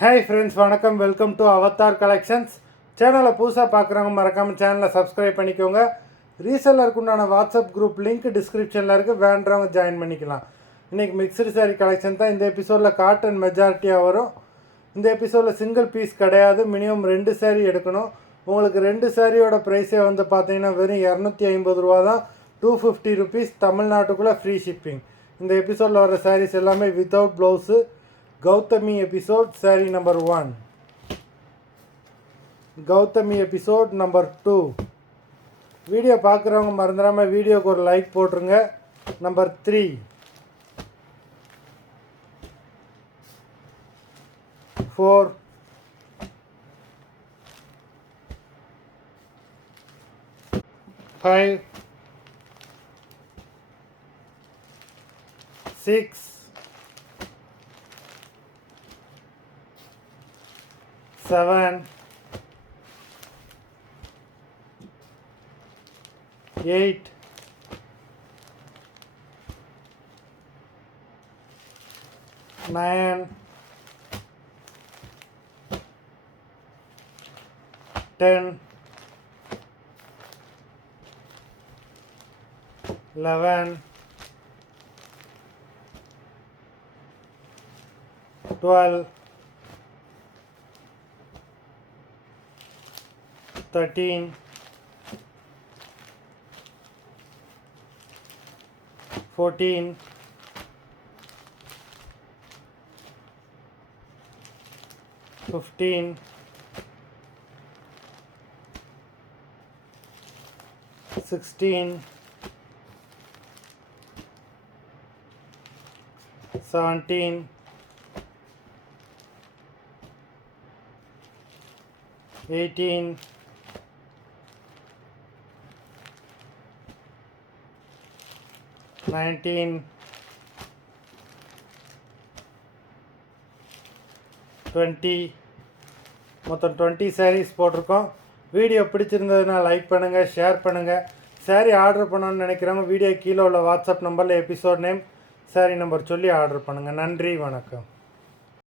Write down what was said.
Hi friends, வணக்கம். Welcome to Avatar collections. சேனலை புதுசாக பார்க்குறவங்க மறக்காமல் சேனலை சப்ஸ்கிரைப் பண்ணிக்கோங்க. ரீசெல்லருக்கு உண்டான வாட்ஸ்அப் குரூப் லிங்க் டிஸ்கிரிப்ஷனில் இருக்குது, வேண்டவங்க ஜாயின் பண்ணிக்கலாம். இன்றைக்கி மிக்சடு சாரீ கலெக்ஷன் தான். இந்த எபிசோடில் காட்டன் மெஜாரிட்டியாக வரும். இந்த எபிசோடில் சிங்கிள் பீஸ் கிடையாது, மினிமம் 2 சாரீ எடுக்கணும். உங்களுக்கு 2 சாரியோட ப்ரைஸே வந்து பார்த்தீங்கன்னா வெறும் 250 ரூபா தான். 250 ருபீஸ், தமிழ்நாட்டுக்குள்ளே ஃப்ரீ ஷிப்பிங். இந்த எபிசோடில் வர சாரீஸ் எல்லாமே without blouse. Gautami episode saree number 1, Gautami episode number 2. Video பார்க்குறவங்க மறந்துடாமல் வீடியோக்கு ஒரு லைக் போட்டுருங்க. நம்பர் 3, 4, 5, 6, 7, 8, 9, 10, 11, 12, 13, 14, 15, 16, 17, 18, 19, 20. மொத்தம் 20 சாரீஸ் போட்டிருக்கோம். வீடியோ பிடிச்சிருந்ததுன்னா லைக் பண்ணுங்கள், ஷேர் பண்ணுங்கள். சாரீ ஆர்டர் பண்ணணும்னு நினைக்கிறவங்க வீடியோ கீழே உள்ள வாட்ஸ்அப் நம்பரில் எபிசோட் நேம், சாரீ நம்பர் சொல்லி ஆர்டர் பண்ணுங்கள். நன்றி, வணக்கம்.